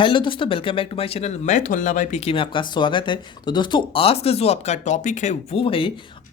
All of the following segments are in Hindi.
हेलो दोस्तों, welcome back to my channel. मैं थोलना भाई पीके में आपका स्वागत है। तो दोस्तों, आज का जो आपका टॉपिक है वो है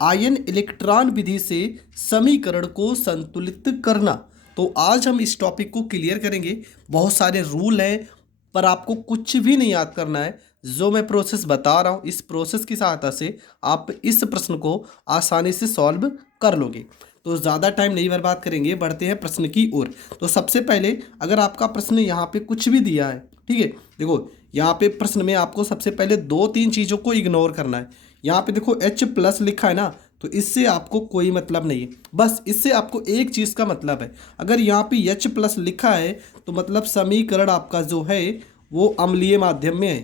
आयन इलेक्ट्रॉन विधि से समीकरण को संतुलित करना। तो आज हम इस टॉपिक को क्लियर करेंगे। बहुत सारे रूल हैं, पर आपको कुछ भी नहीं याद करना है। जो मैं प्रोसेस बता रहा हूँ, इस प्रोसेस की सहायता से आप इस प्रश्न को आसानी से सॉल्व कर लोगे। तो ज़्यादा टाइम नहीं बर्बाद करेंगे, बढ़ते हैं प्रश्न की ओर। तो सबसे पहले, अगर आपका प्रश्न यहाँ पे कुछ भी दिया है, ठीक है, देखो यहाँ पे प्रश्न में आपको सबसे पहले दो तीन चीज़ों को इग्नोर करना है। यहाँ पे देखो H प्लस लिखा है ना, तो इससे आपको कोई मतलब नहीं है। बस इससे आपको एक चीज़ का मतलब है। अगर यहाँ पे H प्लस लिखा है तो मतलब समीकरण आपका जो है वो अम्लीय माध्यम में है।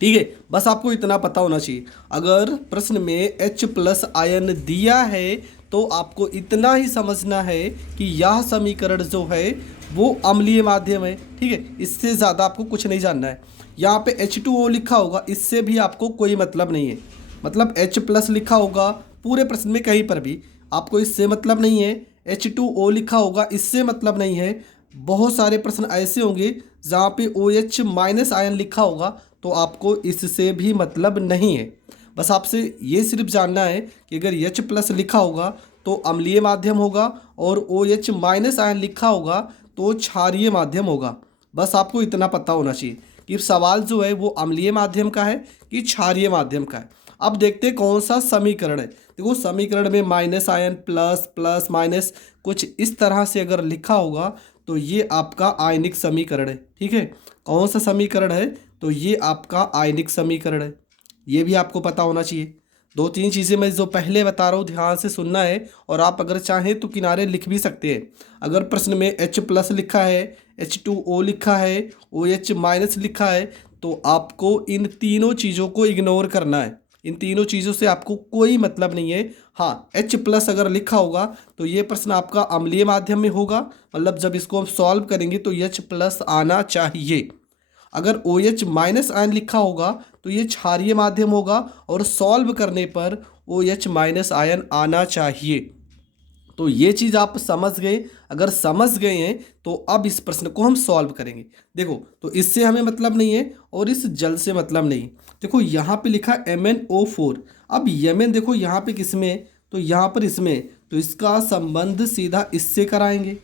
ठीक है, बस आपको इतना पता होना चाहिए। अगर प्रश्न में H प्लस आयन दिया है तो आपको इतना ही समझना है कि यह समीकरण जो है वो अम्लीय माध्यम है। ठीक है, इससे ज़्यादा आपको कुछ नहीं जानना है। यहाँ पे H2O लिखा होगा, इससे भी आपको कोई मतलब नहीं है। मतलब H प्लस लिखा होगा पूरे प्रश्न में कहीं पर भी, आपको इससे मतलब नहीं है। H2O लिखा होगा, इससे मतलब नहीं है। बहुत सारे प्रश्न ऐसे होंगे जहाँ पे OH माइनस आयन लिखा होगा, तो आपको इससे भी मतलब नहीं है। बस आपसे ये सिर्फ जानना है कि अगर H प्लस लिखा होगा तो अम्लीय माध्यम होगा, और OH माइनस आयन लिखा होगा तो क्षारीय माध्यम होगा। बस आपको इतना पता होना चाहिए कि सवाल जो है वो अम्लीय माध्यम का है कि क्षारीय माध्यम का है। अब देखते हैं कौन सा समीकरण है। देखो, समीकरण में minus ion plus plus minus कुछ इस तरह से अगर लिखा होगा तो ये आपका आयनिक समीकरण है। ठीक है, कौन सा समीकरण है? तो ये आपका आयनिक समीकरण है। ये भी आपको पता होना चाहिए। दो तीन चीज़ें मैं जो पहले बता रहा हूँ ध्यान से सुनना है, और आप अगर चाहें तो किनारे लिख भी सकते हैं। अगर प्रश्न में H प्लस लिखा है, H2O लिखा है, OH माइनस लिखा है, तो आपको इन तीनों चीज़ों को इग्नोर करना है। इन तीनों चीज़ों से आपको कोई मतलब नहीं है। हाँ, H प्लस अगर लिखा होगा तो ये प्रश्न आपका अम्लीय माध्यम में होगा। मतलब जब इसको हम सॉल्व करेंगे तो H प्लस आना चाहिए। अगर OH माइनस आयन लिखा होगा तो ये क्षारीय माध्यम होगा, और सॉल्व करने पर OH माइनस आयन आना चाहिए। तो ये चीज़ आप समझ गए। अगर समझ गए हैं तो अब इस प्रश्न को हम सॉल्व करेंगे। देखो, तो इससे हमें मतलब नहीं है और इस जल से मतलब नहीं। देखो, यहाँ पे लिखा MnO4। अब Mn देखो यहाँ पे किसमें, तो यहाँ पर इसमें, तो इसका संबंध सीधा इससे कराएंगे।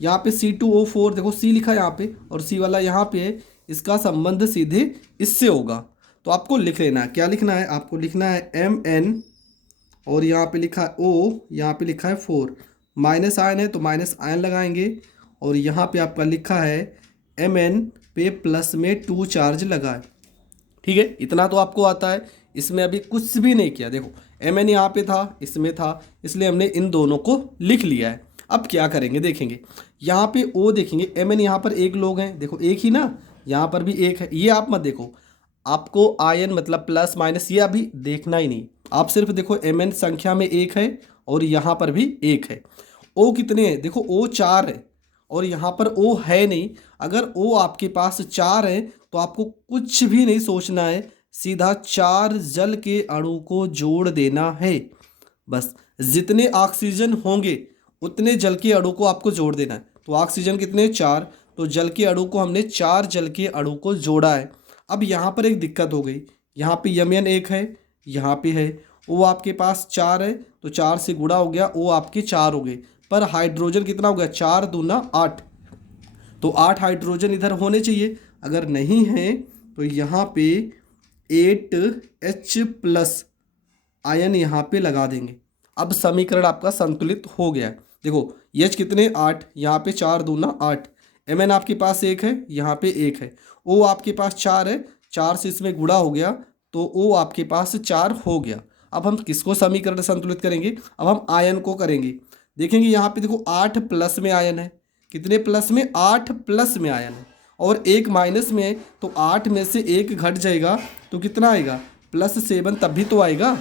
यहाँ पे C2O4 देखो, C लिखा है यहाँ पे और C वाला यहाँ पे है, इसका संबंध सीधे इससे होगा। तो आपको लिख लेना है, क्या लिखना है? आपको लिखना है Mn, और यहाँ पे लिखा है O, यहाँ पे लिखा है 4। माइनस आयन है तो माइनस आयन लगाएंगे, और यहाँ पे आपका लिखा है Mn पे प्लस में 2 चार्ज लगाए। ठीक है, इतना तो आपको आता है। इसमें अभी कुछ भी नहीं किया। देखो, Mn यहाँ पे था, इसमें था, इसलिए हमने इन दोनों को लिख लिया है। अब क्या करेंगे देखेंगे। यहाँ पे O देखेंगे, Mn यहाँ पर एक लोग हैं, देखो एक ही ना, यहाँ पर भी एक है। ये आप मत देखो, आपको आयन मतलब प्लस माइनस ये अभी देखना ही नहीं। आप सिर्फ देखो Mn संख्या में एक है और यहाँ पर भी एक है। O कितने हैं? देखो O 4 है और यहाँ पर O है नहीं। अगर O आपके पास 4 है तो आपको कुछ भी नहीं सोचना है, सीधा 4 जल के अणु को जोड़ देना है। बस जितने ऑक्सीजन होंगे उतने जल के अणु को आपको जोड़ देना है। तो ऑक्सीजन कितने? 4। तो जल के अणु को हमने 4 जल के अणु को जोड़ा है। अब यहाँ पर एक दिक्कत हो गई, यहाँ पे Mn एक है, यहाँ पे है O आपके पास 4 है, तो 4 से गुणा हो गया, O आपके 4 हो गए। पर हाइड्रोजन कितना हो गया? 4 दूना 8, तो 8 हाइड्रोजन इधर होने चाहिए। अगर नहीं है तो यहाँ पे 8H प्लस आयन यहाँ पे लगा देंगे। अब समीकरण आपका संतुलित हो गया। देखो, H कितने? 8, यहाँ पे 4 दूना 8। Mn आपके पास एक है, यहाँ पे एक है। O आपके पास 4 है, 4 से इसमें गुणा हो गया, तो O आपके पास 4 हो गया। अब हम किसको समीकरण संतुलित करेंगे? अब हम आयन को करेंगे। देखेंगे यहाँ पे देखो 8 प्लस में आयन है। कितने प्लस में? 8 प्लस में आयन है, और एक माइनस में है, तो 8 में से एक घट जाएगा तो कितना आएगा? +7 तब भी तो आएगा।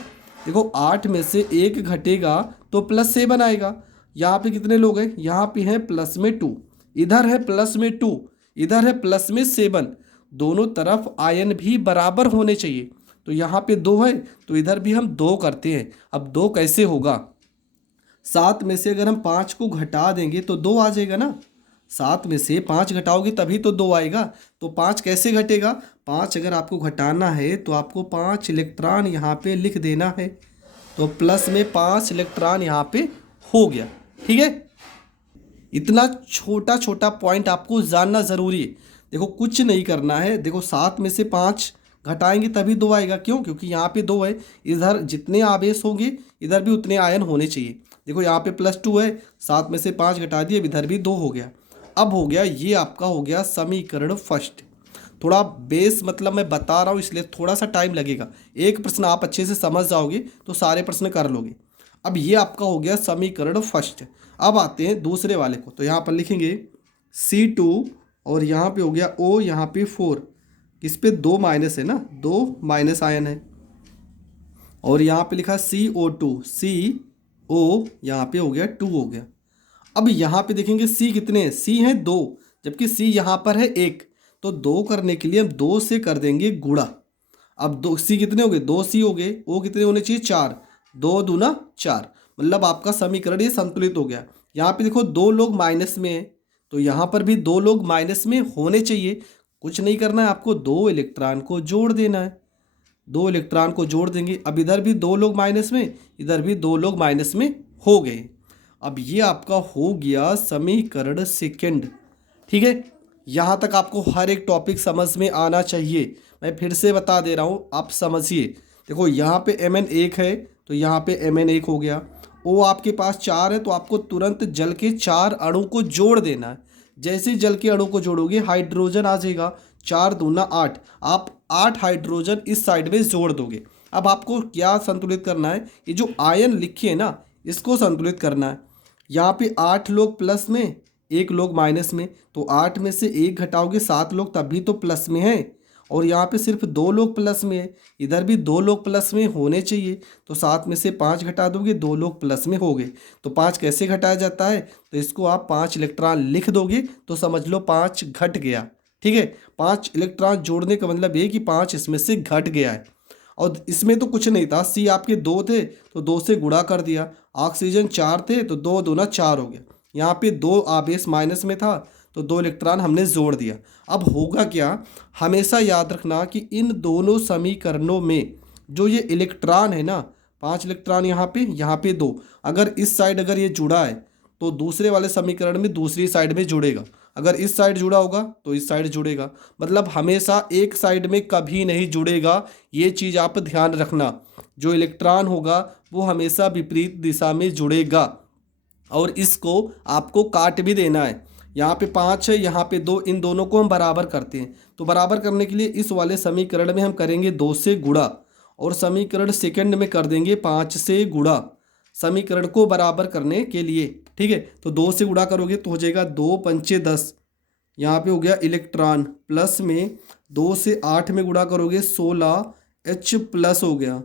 देखो, 8 में से एक घटेगा तो +7 आएगा। यहाँ पे कितने लोग हैं? यहाँ पे हैं प्लस में 2, इधर है प्लस में 2, इधर है प्लस में 7। दोनों तरफ आयन भी बराबर होने चाहिए। तो यहाँ पे 2 है तो इधर भी हम 2 करते हैं। अब 2 कैसे होगा? 7 में से अगर हम 5 को घटा देंगे तो 2 आ जाएगा ना। 7 में से 5 घटाओगे तभी तो 2 आएगा। तो 5 कैसे घटेगा? 5 अगर आपको घटाना है तो आपको 5 इलेक्ट्रॉन यहाँ पे लिख देना है। तो प्लस में 5 इलेक्ट्रॉन यहाँ पे हो गया। ठीक है, इतना छोटा छोटा पॉइंट आपको जानना ज़रूरी है। देखो कुछ नहीं करना है। देखो 7 में से 5 घटाएंगे तभी 2 आएगा। क्यों? क्योंकि यहाँ पे 2 है, इधर जितने आवेश होंगे इधर भी उतने आयन होने चाहिए। देखो यहाँ पे +2 है, 7 में से 5 घटा दिए, इधर भी 2 हो गया। अब हो गया, ये आपका हो गया समीकरण फर्स्ट। थोड़ा बेस मतलब मैं बता रहा हूँ इसलिए थोड़ा सा टाइम लगेगा। एक प्रश्न आप अच्छे से समझ जाओगे तो सारे प्रश्न कर लोगे। अब ये आपका हो गया समीकरण फर्स्ट। अब आते हैं दूसरे वाले को। तो यहाँ पर लिखेंगे C2 और यहाँ पे हो गया O, यहाँ पे 4, इस पे 2 माइनस है ना, 2 माइनस आयन है। और यहाँ पे लिखा CO2, CO यहाँ पे हो गया 2 हो गया। अब यहाँ पे देखेंगे C कितने हैं? C हैं 2, जबकि C यहाँ पर है 1। तो 2 करने के लिए हम 2 से कर देंगे गुणा। अब 2 C कितने हो गए? 2 C हो गए। O कितने होने चाहिए? 4, 2 दूना 4। मतलब आपका समीकरण ये संतुलित हो गया। यहाँ पे देखो 2 लोग माइनस में है, तो यहाँ पर भी 2 लोग माइनस में होने चाहिए। कुछ नहीं करना है, आपको 2 इलेक्ट्रॉन को जोड़ देना है। 2 इलेक्ट्रॉन को जोड़ देंगे। अब इधर भी 2 लोग माइनस में, इधर भी 2 लोग माइनस में हो गए। अब ये आपका हो गया समीकरण सेकंड। ठीक है, यहाँ तक आपको हर एक टॉपिक समझ में आना चाहिए। मैं फिर से बता दे रहा हूँ, आप समझिए। देखो यहाँ पे Mn 1 है तो यहाँ पे Mn 1 हो गया। O आपके पास 4 है तो आपको तुरंत जल के 4 अणु को जोड़ देना है। जैसे जल के अणु को जोड़ोगे हाइड्रोजन आ जाएगा, 4 दूना 8। आप 8 हाइड्रोजन इस साइड में जोड़ दोगे। अब आपको क्या संतुलित करना है? ये जो आयन लिखे है ना, इसको संतुलित करना है। यहाँ पे 8 लोग प्लस में, 1 लोग माइनस में, तो 8 में से 1 घटाओगे 7 लोग तभी तो प्लस में है। और यहाँ पे सिर्फ 2 लोग प्लस में है, इधर भी 2 लोग प्लस में होने चाहिए। तो 7 में से 5 घटा दोगे, 2 लोग प्लस में हो गए। तो 5 कैसे घटाया जाता है? तो इसको आप 5 इलेक्ट्रॉन लिख दोगे तो समझ लो 5 घट गया। ठीक है, 5 इलेक्ट्रॉन जोड़ने का मतलब ये कि 5 इसमें से घट गया है। और इसमें तो कुछ नहीं था, C आपके 2 थे तो 2 से गुणा कर दिया। ऑक्सीजन 4 थे तो 2 दूना 4 हो गया। यहाँ पे 2 आवेश माइनस में था तो 2 इलेक्ट्रॉन हमने जोड़ दिया। अब होगा क्या? हमेशा याद रखना कि इन दोनों समीकरणों में जो ये इलेक्ट्रॉन है ना, 5 इलेक्ट्रॉन यहाँ पे 2, अगर इस साइड अगर ये जुड़ा है तो दूसरे वाले समीकरण में दूसरी साइड में जुड़ेगा। अगर इस साइड जुड़ा होगा तो इस साइड जुड़ेगा। मतलब हमेशा एक साइड में कभी नहीं जुड़ेगा। ये चीज़ आप ध्यान रखना। जो इलेक्ट्रॉन होगा वो हमेशा विपरीत दिशा में जुड़ेगा। और इसको आपको काट भी देना है। यहाँ पे 5 है, यहाँ पे 2, इन दोनों को हम बराबर करते हैं। तो बराबर करने के लिए इस वाले समीकरण में हम करेंगे 2 से गुणा, और समीकरण सेकंड में कर देंगे 5 से गुणा, समीकरण को बराबर करने के लिए। ठीक है, तो 2 से गुणा करोगे तो हो जाएगा 2 पंचे 10। यहाँ पे हो गया इलेक्ट्रॉन, प्लस में 2 से 8 में गुणा करोगे 16 H प्लस हो गया,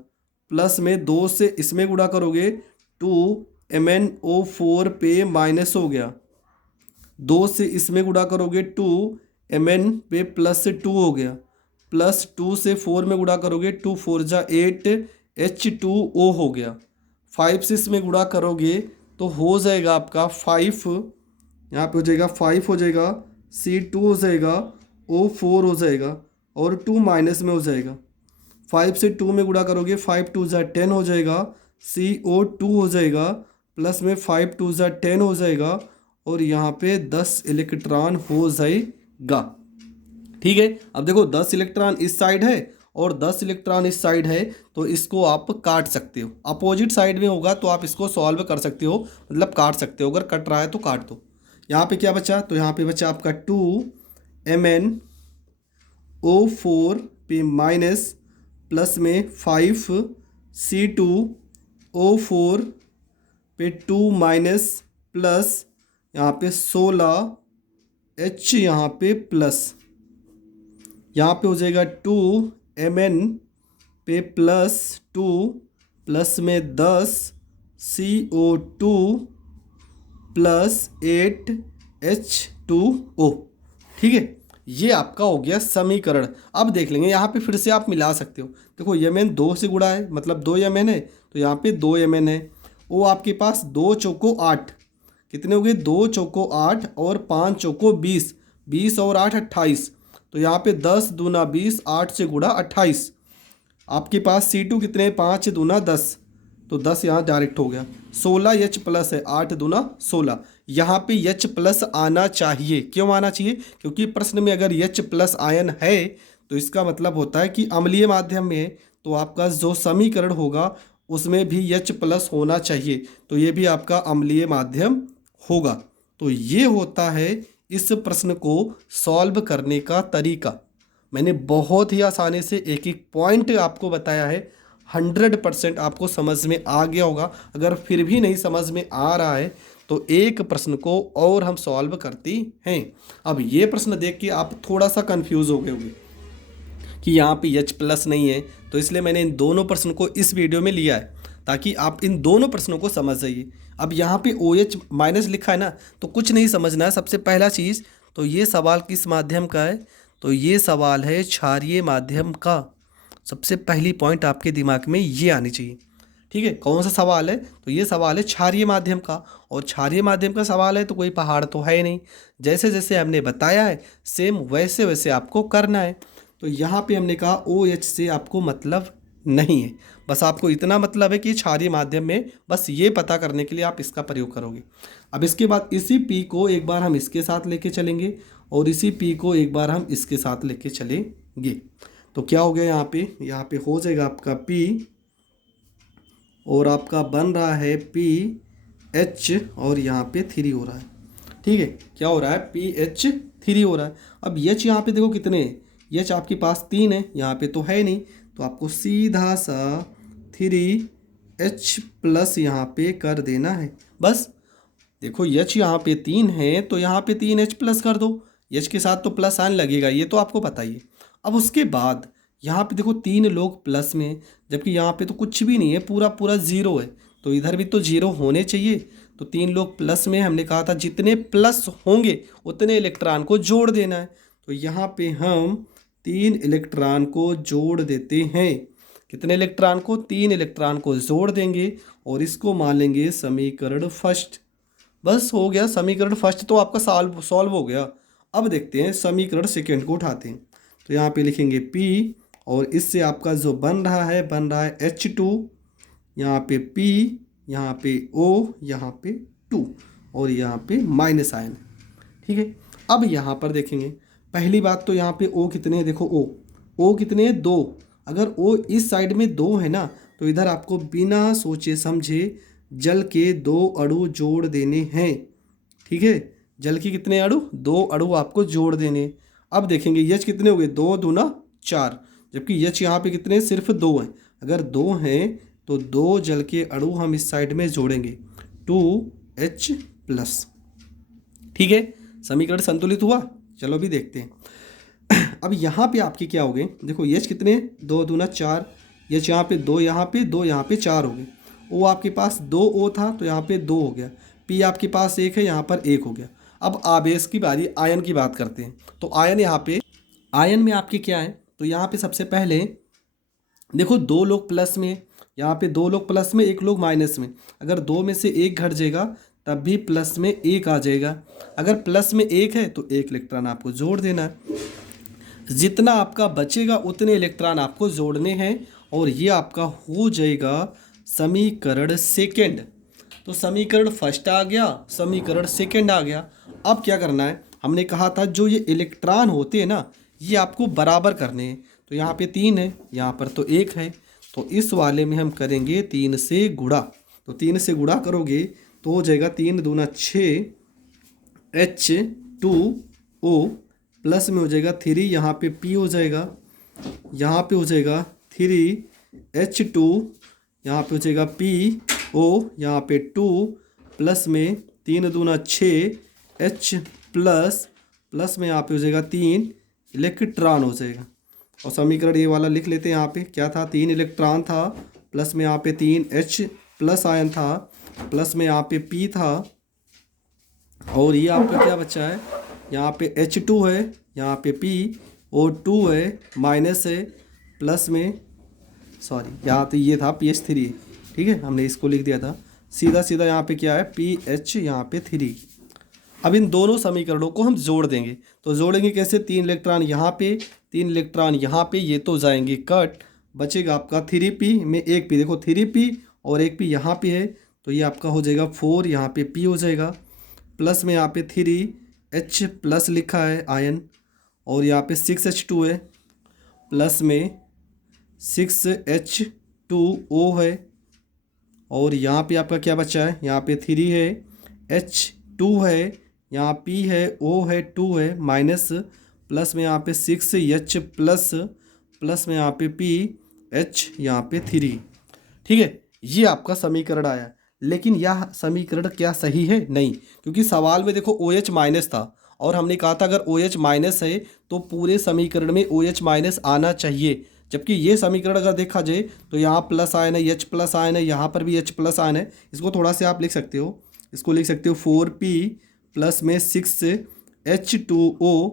प्लस में 2 से इसमें गुणा करोगे 2 MnO4 पे माइनस हो गया, 2 से इसमें गुणा करोगे 2 Mn पे प्लस 2 हो गया, प्लस 2 से 4 में गुणा करोगे 2 4 जा 8 H2O हो गया। 5 से इसमें गुणा करोगे तो हो जाएगा आपका 5, यहाँ पे हो जाएगा 5 हो जाएगा, C2 हो जाएगा, O4 हो जाएगा और 2 माइनस में हो जाएगा। 5 से 2 में गुणा करोगे 5 2 जा 10 हो जाएगा, CO2 हो जाएगा, प्लस में 5 2 जा 10 हो जाएगा और यहाँ पे 10 इलेक्ट्रॉन हो जाएगा। ठीक है, अब देखो 10 इलेक्ट्रॉन इस साइड है और 10 इलेक्ट्रॉन इस साइड है, तो इसको आप काट सकते हो। अपोजिट साइड में होगा तो आप इसको सॉल्व कर सकते हो, मतलब काट सकते हो। अगर कट रहा है तो काट दो। यहाँ पे क्या बचा? तो यहाँ पे बचा आपका 2 MnO4 पे माइनस, प्लस में 5 C2O4 पे 2 माइनस, प्लस यहाँ पे 16 H यहाँ पे प्लस, यहाँ पे हो जाएगा 2 Mn पे प्लस 2, प्लस में 10 CO2 प्लस 8 H2O। ठीक है, ये आपका हो गया समीकरण। अब देख लेंगे, यहाँ पे फिर से आप मिला सकते हो। देखो Mn 2 से गुणा है, मतलब 2 Mn है, तो यहाँ पे 2 Mn है। O आपके पास 2 चौको 8, कितने हो गए, 2 चौको 8 और 5 चौको 20, 20 और 8 28। तो यहाँ पे 10 दूना 20, 8 से गुणा 28। आपके पास C2 कितने, 5 दूना 10, तो 10 यहाँ डायरेक्ट हो गया। 16 H प्लस है, 8 दूना 16। यहाँ पे H प्लस आना चाहिए। क्यों आना चाहिए, क्योंकि प्रश्न में अगर H प्लस आयन है तो इसका मतलब होता है कि अम्लीय माध्यम में है, तो आपका जो समीकरण होगा उसमें भी H प्लस होना चाहिए, तो ये भी आपका अम्लीय माध्यम होगा। तो ये होता है इस प्रश्न को सॉल्व करने का तरीका। मैंने बहुत ही आसानी से एक एक पॉइंट आपको बताया है। 100% आपको समझ में आ गया होगा। अगर फिर भी नहीं समझ में आ रहा है तो एक प्रश्न को और हम सॉल्व करती हैं। अब ये प्रश्न देख के आप थोड़ा सा कंफ्यूज हो गए होंगे कि यहाँ पे H प्लस नहीं है, तो इसलिए मैंने इन दोनों प्रश्न को इस वीडियो में लिया है ताकि आप इन दोनों प्रश्नों को समझ जाइए। अब यहाँ पे OH माइनस लिखा है ना, तो कुछ नहीं समझना है। सबसे पहला चीज़, तो ये सवाल किस माध्यम का है, तो ये सवाल है क्षारीय माध्यम का। सबसे पहली पॉइंट आपके दिमाग में ये आनी चाहिए। ठीक है, कौन सा सवाल है, तो ये सवाल है क्षारीय माध्यम का, और क्षारीय माध्यम का सवाल है तो कोई पहाड़ तो है ही नहीं। जैसे जैसे हमने बताया है सेम वैसे वैसे आपको करना है। तो यहाँ पे हमने कहा OH से आपको मतलब नहीं है, बस आपको इतना मतलब है कि क्षारीय माध्यम में, बस ये पता करने के लिए आप इसका प्रयोग करोगे। अब इसके बाद इसी P को एक बार हम इसके साथ लेके चलेंगे और इसी P को एक बार हम इसके साथ लेके चलेंगे। तो क्या हो गया, यहाँ पे हो जाएगा आपका P और आपका बन रहा है PH और यहाँ पे 3 हो रहा है। ठीक है, क्या हो रहा है, PH 3 हो रहा है। अब H यहाँ पे देखो कितने हैं, H आपके पास 3 है, यहाँ पे तो है नहीं, तो आपको सीधा सा 3H प्लस यहाँ पे कर देना है। बस देखो H यहाँ पे 3 है तो यहाँ पे 3H प्लस कर दो, H के साथ तो प्लस साइन लगेगा, ये तो आपको पता ही है। अब उसके बाद यहाँ पे देखो 3 लोग प्लस में, जबकि यहाँ पे तो कुछ भी नहीं है, पूरा पूरा जीरो है, तो इधर भी तो जीरो होने चाहिए। तो 3 लोग प्लस में, हमने कहा था जितने प्लस होंगे उतने इलेक्ट्रॉन को जोड़ देना है। तो यहाँ पे हम 3 इलेक्ट्रॉन को जोड़ देते हैं। कितने इलेक्ट्रॉन को, 3 इलेक्ट्रॉन को जोड़ देंगे और इसको मान लेंगे समीकरण फर्स्ट। बस हो गया, समीकरण फर्स्ट तो आपका सॉल्व हो गया। अब देखते हैं समीकरण सेकेंड को उठाते हैं। तो यहाँ पे लिखेंगे P और इससे आपका जो बन रहा है H2, यहाँ पे P, यहाँ पे O, यहाँ पे 2 और यहाँ पे माइनस आयन। ठीक है, अब यहाँ पर देखेंगे पहली बात तो यहाँ पे O कितने हैं, देखो O कितने हैं, 2। अगर O इस साइड में 2 है ना, तो इधर आपको बिना सोचे समझे जल के 2 अणु जोड़ देने हैं। ठीक है, जल के कितने अणु, 2 अणु आपको जोड़ देने। अब देखेंगे H कितने हो गए, 2 दूना 4, जबकि H यहाँ पे कितने, सिर्फ 2 हैं। अगर 2 हैं तो 2 जल के अणु हम इस साइड में जोड़ेंगे, 2H प्लस। ठीक है, समीकरण संतुलित हुआ। चलो अभी देखते हैं। अब यहाँ पे आपके क्या हो गए, देखो H कितने, 2 दूना 4, H यहाँ पे 2, यहाँ पे 2, यहाँ पे 4 हो गए। O आपके पास 2 O था तो यहाँ पे 2 हो गया। P आपके पास 1 है, यहाँ पर 1 हो गया। अब आवेश की बारी, आयन की बात करते हैं। तो आयन यहाँ पे, आयन में आपके क्या है, तो यहाँ पे सबसे पहले देखो 2 लोग प्लस में, यहाँ पे 2 लोग प्लस में, 1 लोग माइनस में। अगर 2 में से 1 घट जाएगा तब भी प्लस में 1 आ जाएगा। अगर प्लस में 1 है तो 1 इलेक्ट्रॉन आपको जोड़ देना है। जितना आपका बचेगा उतने इलेक्ट्रॉन आपको जोड़ने हैं और ये आपका हो जाएगा समीकरण सेकेंड। तो समीकरण फर्स्ट आ गया, समीकरण सेकेंड आ गया। अब क्या करना है, हमने कहा था जो ये इलेक्ट्रॉन होते हैं ना, ये आपको बराबर करने हैं। तो यहाँ पे 3 है, यहाँ पर तो 1 है, तो इस वाले में हम करेंगे 3 से गुणा। तो 3 से गुणा करोगे तो हो जाएगा 3 दूना 6 H2O प्लस में हो जाएगा 3, यहाँ पे P हो जाएगा, यहाँ पे हो जाएगा 3H2, यहाँ पे हो जाएगा PO, यहाँ पे 2 प्लस में 3 दूना 6 H प्लस में यहाँ पे हो जाएगा 3 इलेक्ट्रॉन हो जाएगा। और समीकरण ये वाला लिख लेते हैं। यहाँ पे क्या था, 3 इलेक्ट्रॉन था, प्लस में यहाँ पे 3H प्लस आयन था, प्लस में यहाँ पे P था, और ये आपका क्या बचा है, यहाँ पे H2 है, यहाँ पे P और 2 है, माइनस है, प्लस में, सॉरी यहाँ तो ये था PH3। ठीक है, हमने इसको लिख दिया था, सीधा सीधा यहाँ पे क्या है पी एच यहाँ पे 3। अब इन दोनों समीकरणों को हम जोड़ देंगे। तो जोड़ेंगे कैसे, 3 इलेक्ट्रॉन यहाँ पे 3 इलेक्ट्रॉन यहाँ पे, ये तो जाएंगे कट, बचेगा आपका 3p में एक p, देखो 3p और एक p यहाँ पे है, तो ये आपका हो जाएगा 4, यहाँ पे p हो जाएगा, प्लस में यहाँ पे 3H प्लस लिखा है आयन, और यहाँ पे 6H2 है, प्लस में 6H2O है, और यहाँ पे आपका क्या बचा है, यहाँ पे 3 है, H2 है, यहाँ P है, O है, 2 है, माइनस, प्लस में यहाँ पे 6H प्लस, प्लस में यहाँ पे PH यहाँ पे 3। ठीक है, ये आपका समीकरण आया। लेकिन यह समीकरण क्या सही है? नहीं, क्योंकि सवाल में देखो OH माइनस था और हमने कहा था अगर OH माइनस है तो पूरे समीकरण में OH माइनस आना चाहिए। जबकि ये समीकरण अगर देखा जाए तो यहाँ प्लस आयन है, H प्लस आयन है, यहाँ पर भी H प्लस आयन है। इसको थोड़ा सा आप लिख सकते हो, इसको लिख सकते हो 4p प्लस में 6H2O,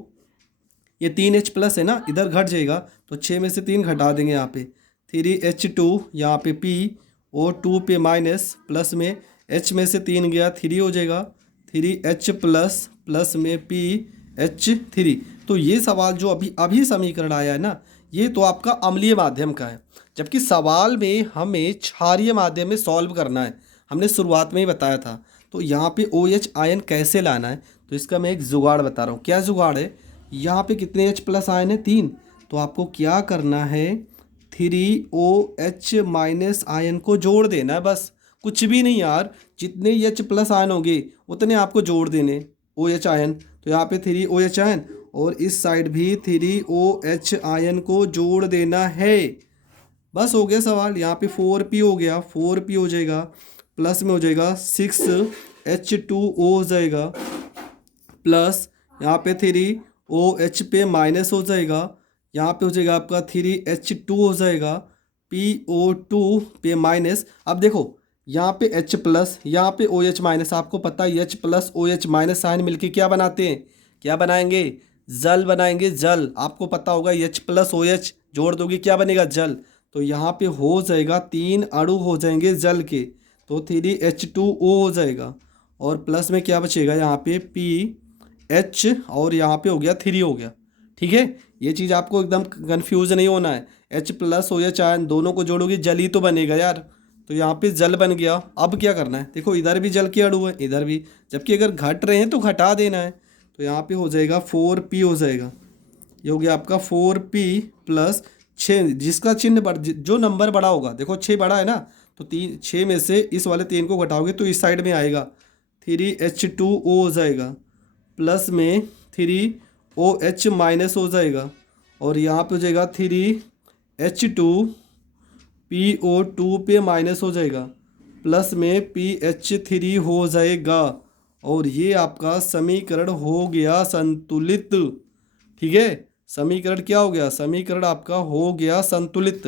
ये 3H प्लस है ना, इधर घट जाएगा तो 6 में से 3 घटा देंगे, यहाँ पे 3H2, यहाँ पे P और 2 पे माइनस, प्लस में H में से 3 गया 3 हो जाएगा, 3H प्लस, प्लस में PH3। तो ये सवाल जो अभी अभी समीकरण आया है ना, ये तो आपका अम्लीय माध्यम का है, जबकि सवाल में हमें क्षारीय माध्यम में सॉल्व करना है। हमने शुरुआत में ही बताया था। तो यहाँ पे OH आयन कैसे लाना है, तो इसका मैं एक जुगाड़ बता रहा हूँ। क्या जुगाड़ है, यहाँ पे कितने H प्लस आयन है, 3, तो आपको क्या करना है 3OH माइनस आयन को जोड़ देना है, बस कुछ भी नहीं यार। जितने H प्लस आयन होंगे उतने आपको जोड़ देने OH आयन। तो यहाँ पे 3OH आयन और इस साइड भी 3OH आयन को जोड़ देना है, बस हो गया सवाल। यहाँ पे 4p हो गया, 4p हो जाएगा, प्लस में हो जाएगा 6H2O हो जाएगा, प्लस यहाँ पे 3OH पे माइनस हो जाएगा, यहाँ पे हो जाएगा आपका 3H2 हो जाएगा, PO2 पे माइनस। अब देखो यहाँ पे H प्लस, यहाँ पे OH माइनस, आपको पता है H plus OH minus ion मिलके क्या बनाते हैं, क्या बनाएंगे, जल बनाएंगे, जल। आपको पता होगा H प्लस OH जोड़ दोगे क्या बनेगा, जल। तो यहाँ पे हो जाएगा 3 अणु हो जाएंगे जल के, तो 3H2O हो जाएगा, और प्लस में क्या बचेगा यहाँ पे PH, और यहाँ पे हो गया 3 हो गया। ठीक है, ये चीज़ आपको एकदम कंफ्यूज नहीं होना है। H प्लस OH आयन दोनों को जोड़ोगे जल ही तो बनेगा यार। तो यहाँ पे जल बन गया। अब क्या करना है, देखो इधर भी जल के अणु है, इधर भी, जबकि अगर घट रहे हैं तो घटा देना है। तो यहाँ पे हो जाएगा 4p हो जाएगा, ये हो गया आपका 4p प्लस 6, जिसका चिन्ह जो नंबर बड़ा होगा, देखो 6 बड़ा है ना, तो 6 में से इस वाले 3 को घटाओगे तो इस साइड में आएगा 3H2O हो जाएगा, प्लस में 3OH माइनस हो जाएगा, और यहाँ पे हो जाएगा 3H2, PO2 पे माइनस हो जाएगा, प्लस में PH3 हो जाएगा, और ये आपका समीकरण हो गया संतुलित। ठीक है, समीकरण क्या हो गया, समीकरण आपका हो गया संतुलित।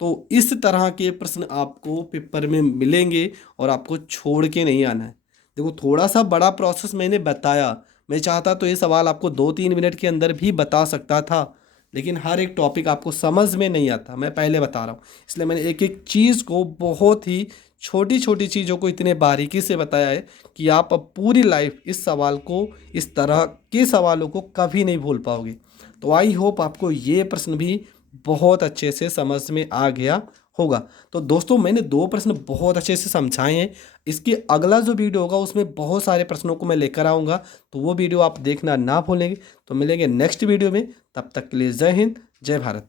तो इस तरह के प्रश्न आपको पेपर में मिलेंगे और आपको छोड़ के नहीं आना है। देखो थोड़ा सा बड़ा प्रोसेस मैंने बताया, मैं चाहता तो ये सवाल आपको 2-3 मिनट के अंदर भी बता सकता था, लेकिन हर एक टॉपिक आपको समझ में नहीं आता, मैं पहले बता रहा हूँ। इसलिए मैंने एक एक चीज़ को, बहुत ही छोटी छोटी चीज़ों को इतने बारीकी से बताया है कि आप अब पूरी लाइफ इस सवाल को, इस तरह के सवालों को कभी नहीं भूल पाओगे। तो आई होप आपको ये प्रश्न भी बहुत अच्छे से समझ में आ गया होगा। तो दोस्तों मैंने 2 प्रश्न बहुत अच्छे से समझाए हैं। इसके अगला जो वीडियो होगा उसमें बहुत सारे प्रश्नों को मैं लेकर आऊँगा, तो वो वीडियो आप देखना ना भूलेंगे। तो मिलेंगे नेक्स्ट वीडियो में, तब तक के लिए जय हिंद, जय भारत।